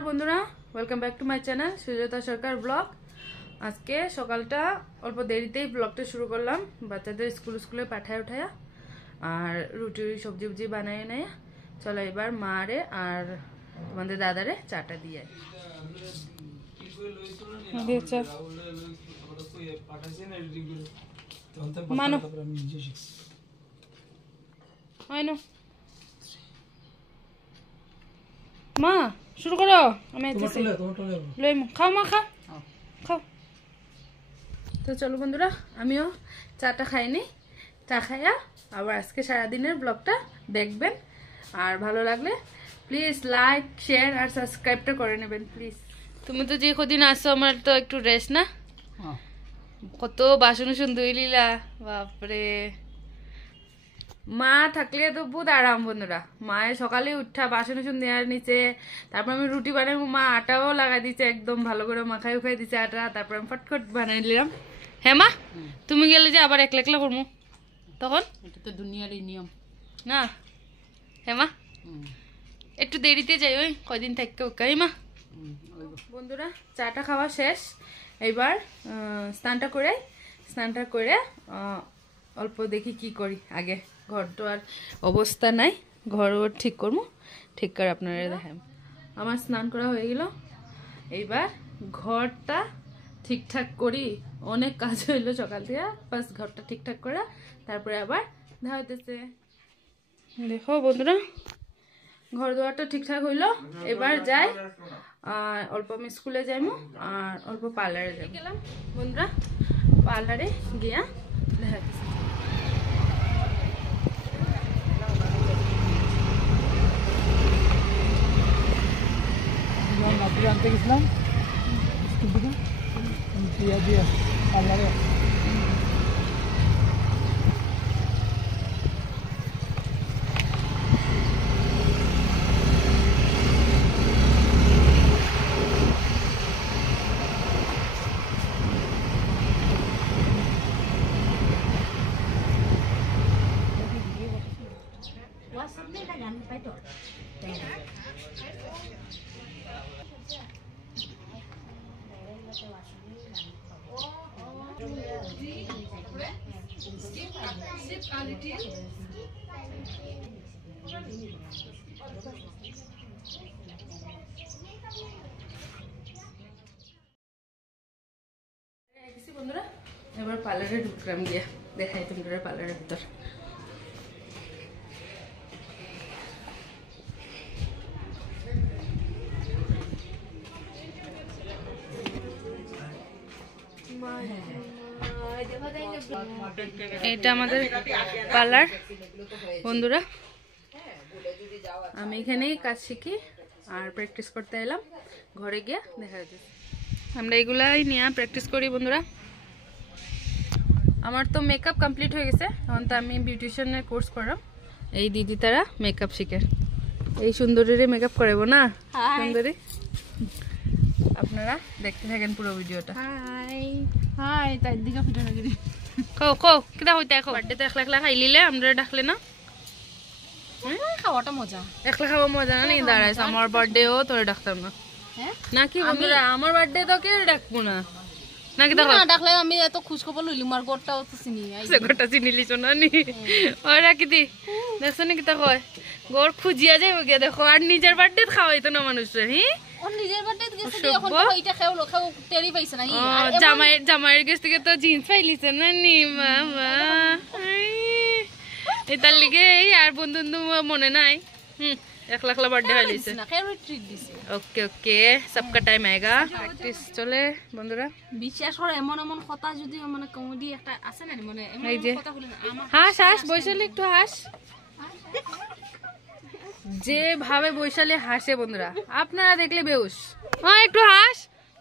নমস্কার বন্ধুরা, welcome back to my channel Sujata Sarkar blog. আজকে সকালটা অল্প দেরিতেই ব্লগটা শুরু করলাম, বাচ্চাদের স্কুলে পাঠায় উঠায়া আর রুটি সবজি বানায় নেয়। চলো এবার মারে আর তোমাদের দাদারে চাটা দিয়ে মা শুরু করো। আমি খাও মা, খাও খাও। তো চলো বন্ধুরা, আমিও চাটা খাইনি, চা খাইয়া আবার আজকে সারাদিনের ব্লগটা দেখবেন। আর ভালো লাগলে প্লিজ লাইক শেয়ার আর সাবস্ক্রাইবটা করে নেবেন প্লিজ। তুমি তো যে কদিন আসছো আমার তো একটু রেস্ট না, কত বাসন ধুই লিলা, বাপরে। মা থাকলে তো বহুত আরাম বন্ধুরা। মায়ের সকালে উঠা বাসন দেওয়ার নিচে, তারপর আমি রুটি বানাবো, মা আটাও লাগাই দিচ্ছে, একদম ভালো করে মাখাই উখাই দিচ্ছে আটা, তারপর আমি ফটফট বানাই নিলাম। হ্যাঁ মা, তুমি গেলে যে আবার একলা একলা করবো তখন, এটা তো দুনিয়ারই নিয়ম না। হ্যাঁ মা, একটু দেরিতে যাই, ওই কয়দিন থাকতে ওকাই মা। বন্ধুরা চাটা খাওয়া শেষ, এইবার স্নানটা করে অল্প দেখি কি করি। আগে ঘর তো আর অবস্থা নাই, ঘর ঠিক করবো, ঠিক করে আপনারা দেখেন। আমার স্নান করা হয়ে গেল, এইবার ঘরটা ঠিকঠাক করি। অনেক কাজ হইলো সকাল থেকে, ফার্স্ট ঘরটা ঠিকঠাক করা, তারপরে আবার দেখা হইতেছে। দেখো বন্ধুরা, ঘর দুয়ারটা ঠিকঠাক হইলো, এবার যাই আর অল্প আমি স্কুলে যাইমু আর অল্প পার্লারে যাই। গেলাম বন্ধুরা, পার্লারে গিয়া দেখা হইতেছে। আনতে গেছিলাম স্কুল থেকে দিয়ে পার্লারে। বন্ধুরা এবার পার্লারে ঢুকলাম, গিয়া দেখাই তোমরা পার্লারের ভিতর। এটা আমাদের পার্লার বন্ধুরা। আমি এখানেই কাজ শিখি আর প্র্যাকটিস করতে এলাম, ঘরে গিয়ে দেখা যাচ্ছে। আমরা এগুলাই নিয়ে প্র্যাকটিস করি বন্ধুরা। আমার তো মেকআপ কমপ্লিট হয়ে গেছে, এখন তো আমি বিউটিশিয়ানের কোর্স করলাম। এই দিদি তারা মেকআপ শিখে, এই সুন্দরীরে মেকআপ করাবো না সুন্দরী। আপনারা দেখতে থাকেন পুরো ভিডিওটা। হাই তাই দিকে ফিরে লাগি কও কও কিটা হইতা কও। বার্থডেতে একলা একলা খাইলিলে আমরা ডাকলে না, খাওয়াটা মজা। একলা খাওয়া মজা না নাকি? দাঁড়াইছ আমার বার্থডেও তোরে ডাকতাম না নাকি বন্ধুরা? আমার বার্থডে তো কেউ ডাকবো না নাকি? দেখো না ডাকলে আমি এত খোঁজ খবর লইলাম, আর গোটাও তো চিনি আইছে, গোটা চিনি লিছো না নি ওরা কি দি দেখছ নি কিটা কয় গোর খুঁজিয়া যাই গিয়া। দেখো আর নিজের বার্থডে খাওয়াইতো না মানুষের। হি ওর নিজের বার্থডে গেছে দি, এখন তো এইটা খাও খাও টেরি পাইছ না। আর জামাইয়ের কাছ থেকে তো জিন্স পাইলিছ না নি বাবা। এটার লিগে আর বন্ধু মনে নাই। एक लाख बर्थडे है लिसे ना केरो ट्रीट दिसे। ओके ओके सबका टाइम आएगा। प्रैक्टिस चले বন্ধুরা। বিশ্বাস করে এমন এমন কথা যদি মানে কমেডি একটা আছে না, মানে এমন কথা বলে আমার হাস হাস বৈশালী একটু হাস, যে ভাবে বৈশালী হাসে বন্ধুরা আপনারা দেখলে বেহুশ। হ্যাঁ একটু হাস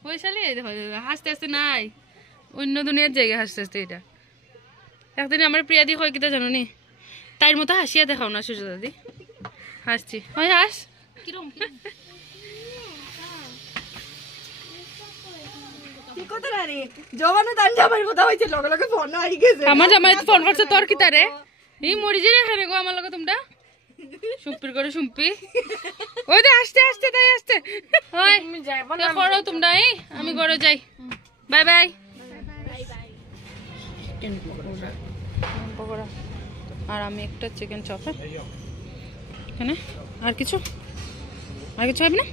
বৈশালী, এই দেখো হাসতে হাসতে নাই অন্য দুনিয়ার জায়গা হাসতে হাসতে। এটা একদিন আমার প্রিয়াদি কই কিটা জানো নি, তাইর মতো হাসিয়া দেখাও না সুজাতা দি। হাসছি হয় হাস কিরম কি কথা রে জবানে তান জামাই কথা হইছে, লগে লগে ফোন আই গেছে। আমার জামাই ফোন করছে তোর কি তারে এই মরি যে এখানে গো আমার লগে তোমরা সুম্পির করে সুম্পি ওই তো আসতে আসতে তাই আসতে ওই করো তোমরা আমি ঘরে যাই বাই বাই চিকেন পকোড়া আর আমি একটা চিকেন চপ এখানে আর কিছু হবে না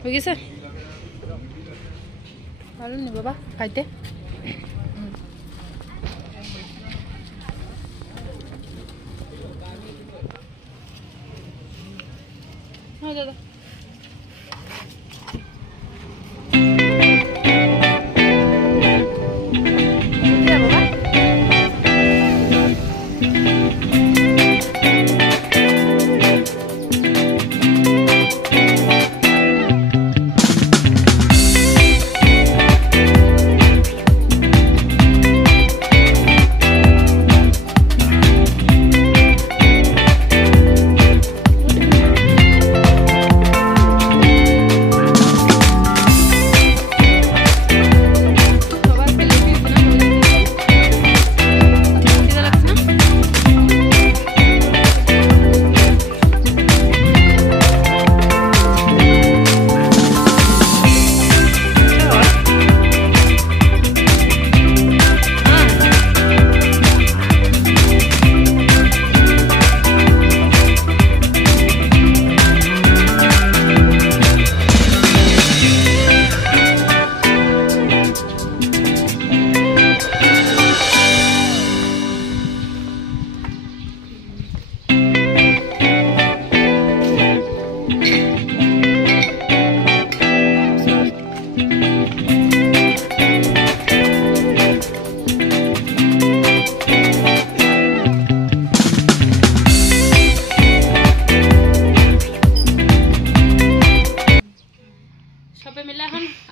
হয়ে গেছে ভালো নি বাবা খাইতে হ্যাঁ দাদা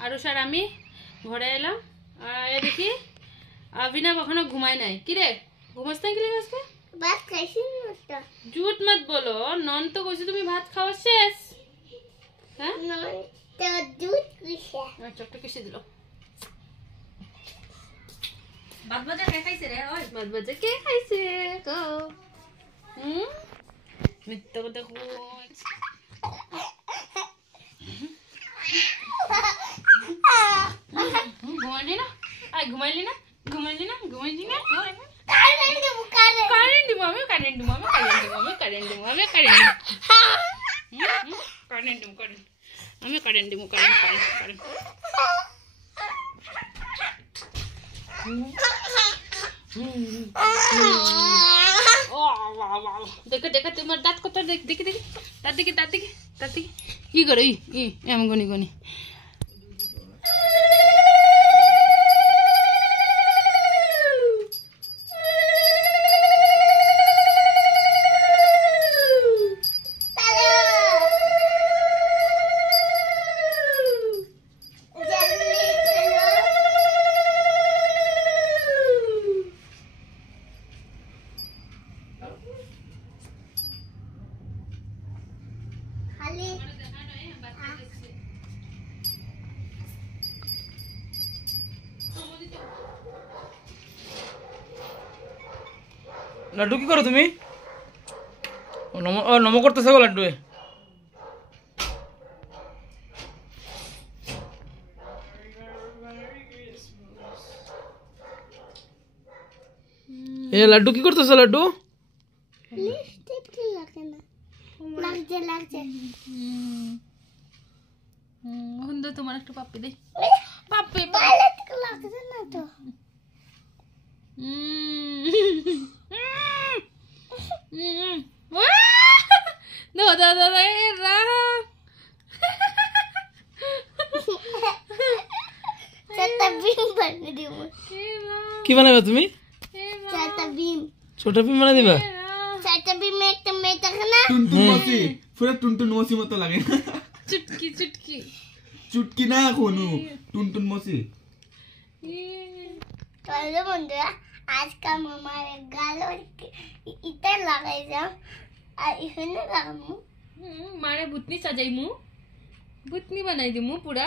আরুষার আমি ঘরে এলাম এদিকে अभिनव এখনো ঘুমায় নাই কি রে ঘুমাস না কি রে আজকে ভাত খাইছি না झूठ मत बोलो নন তো কইছি তুমি ভাত খাওয়া শেষ হ্যাঁ নন তো দুধ কইছে আচ্ছা একটু কিসে দিল ভাত ভাজা কে খাইছে রে ওই ভাত ভাজা কে খাইছে কো মিথ্যা কথা কই घुमाइली ना आई घुमाइली ना करेंट दे मम्मी करेंट देखो देखो तुम्हारे दांत को तो देखी दांत देखी ये करो ये एम गनी লাড্ডু কি করো তুমি নম করতেছে গো লাড্ডু এ লাড্ডু কি করতেছে লাড্ডু লাগছে হুন্দো তোমার একটা পাপ্পি দে পাপ্পি লাগছে না তো দাদা কি বানাবে তুমি ছোট বিম বানাই দিবা টুনটুন মসি মতো লাগে চুটকি না কোনো টুনটুন মসি বন্ধুরা আজকে আমার গাল ইটা লাগাই যাও আর এখানে লাগামু मारे भूतनी सजाइमु भूतनी बनाई दिमु पूरा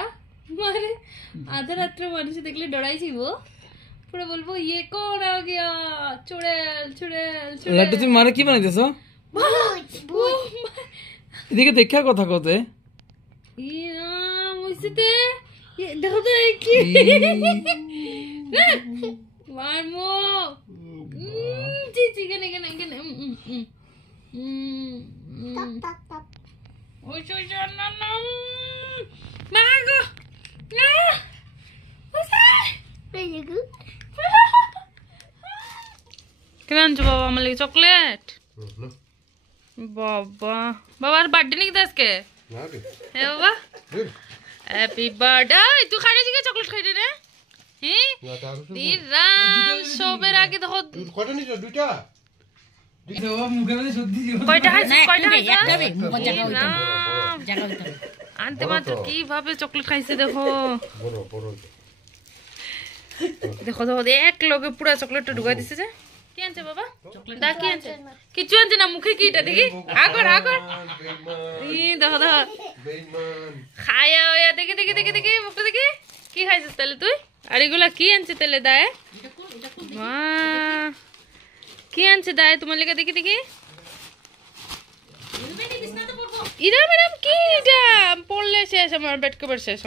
मारे आधा रात्र मानुष देखले डराई जीवो पूरा बोलबो ये कौन आ गया चुड़ैल चुड़ैल चुड़ैल लड्डू तुम मारे की बनाई देसो এদিকে দেখা কথা কতে মুছিতে দেখো তো কি মারমো চিচি কেন কেন কেন ওই না না না গো না কেন আনছো বাবা আমার লাগে চকলেট বাবা বাবার বার্থডে নাকি তো আজকে হ্যাঁ বাবা হ্যাপি বার্থডে তুই খাই রেছি চকলেট খাই রে হ্যাঁ দিরাম সবের আগে দেখো কটা নিছো দুইটা কয়টা খাইছিস কয়টা আনতে মাত্র কিভাবে চকলেট খাইছে দেখো দেখো দেখো এক লগে পুরা চকলেটটা ঢুকাই দিছে যে কি আনছে বাবা দা কি আনছে কিছু আনছে না মুখে কিটা দেখি আগর আগর দেখো দেখো খায়া হইয়া দেখি দেখি দেখি দেখি মুখটা দেখি কি খাইছিস তাহলে তুই আর এগুলা কি আনছে তাহলে দায় কি আনছে দায় তোমার লেগে দেখি দেখি ইরা ম্যাডাম কি এটা পড়লে শেষ আমার বেড কভার শেষ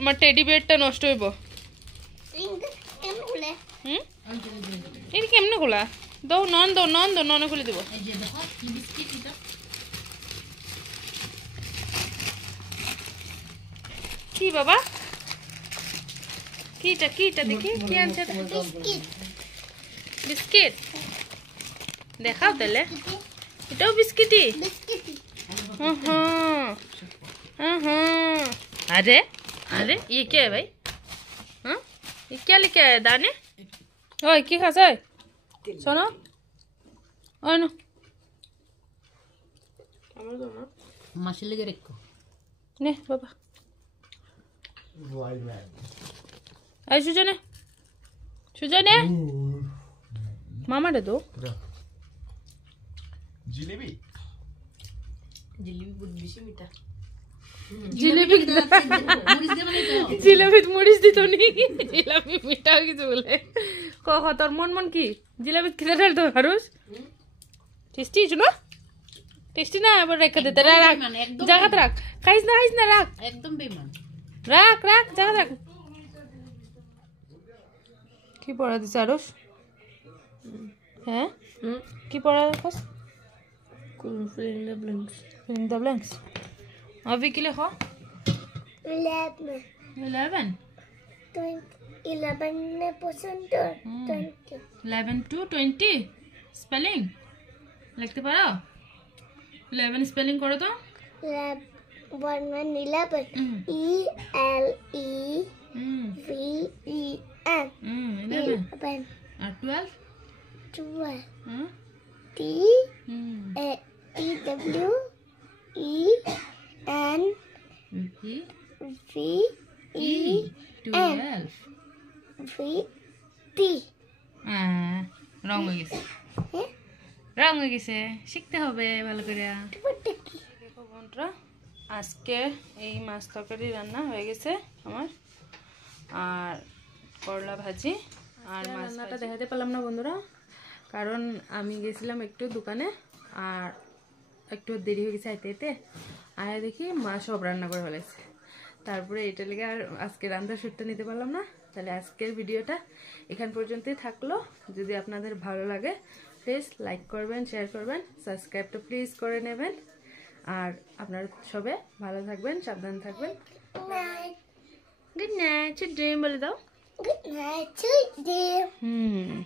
আমার টেডি বেডটা নষ্ট হইব এটা কেমনে খোলা দাও নন খুলে দেবো কি বাবা কিটা কিটা দেখি কি আনছে বিস্কিট দেখাও তাহলে এটাও বিস্কিটই अरे अरे ये क्या है भाई हाँ ये क्या लेके आया दाने ओए की खास है सुनो ओए नो मछली के रखो ने बाबा आई सुजने मामा दे दो জিলেবি जिलेबी बहुत बेশি মিঠা জিলেবি জিলেবি মুড়িস দিত নি জিলাপি মিঠা কিছু বলে কখ তোর মন কি জিলাপি খেতে ঢাল তো হারুস টেস্টি শুনো টেস্টি না আবার রেখে দে রাখ জায়গা রাখ খাইস না রাখ একদম বেমান রাখ জায়গা রাখ কি পড়া দিছে আরুস হ্যাঁ কি পড়া দিছিস fill in the blanks fill in the blanks अभी के लिए हो 11 11 11 to 20 स्पेलिंग लिखते पारो 11 स्पेलिंग करो तो 11 E L E V E N 11 और 12 T A E W E N V E N 12 V T রং হয়ে গেছে শিখতে হবে ভালো করে দেখো বন্ধুরা আজকে এই মাছ তরকারি রান্না হয়ে গেছে আমার আর করলা ভাজি আর রান্নাটা দেখাতে পারলাম না বন্ধুরা কারণ আমি গেছিলাম একটু দোকানে আর একটু দেরি হয়ে গেছে আইতে আয়া দেখি মা সব রান্না করে ফেলেছে তারপরে এটা লেগে আর আজকে রান্নার শ্যুটটা নিতে পারলাম না তাহলে আজকের ভিডিওটা এখান পর্যন্তই থাকলো যদি আপনাদের ভালো লাগে প্লিজ লাইক করবেন শেয়ার করবেন সাবস্ক্রাইবটা প্লিজ করে নেবেন আর আপনারা সবাই ভালো থাকবেন সাবধান থাকবেন গুড নাইট ড্রিম বলে দাও Good night to you.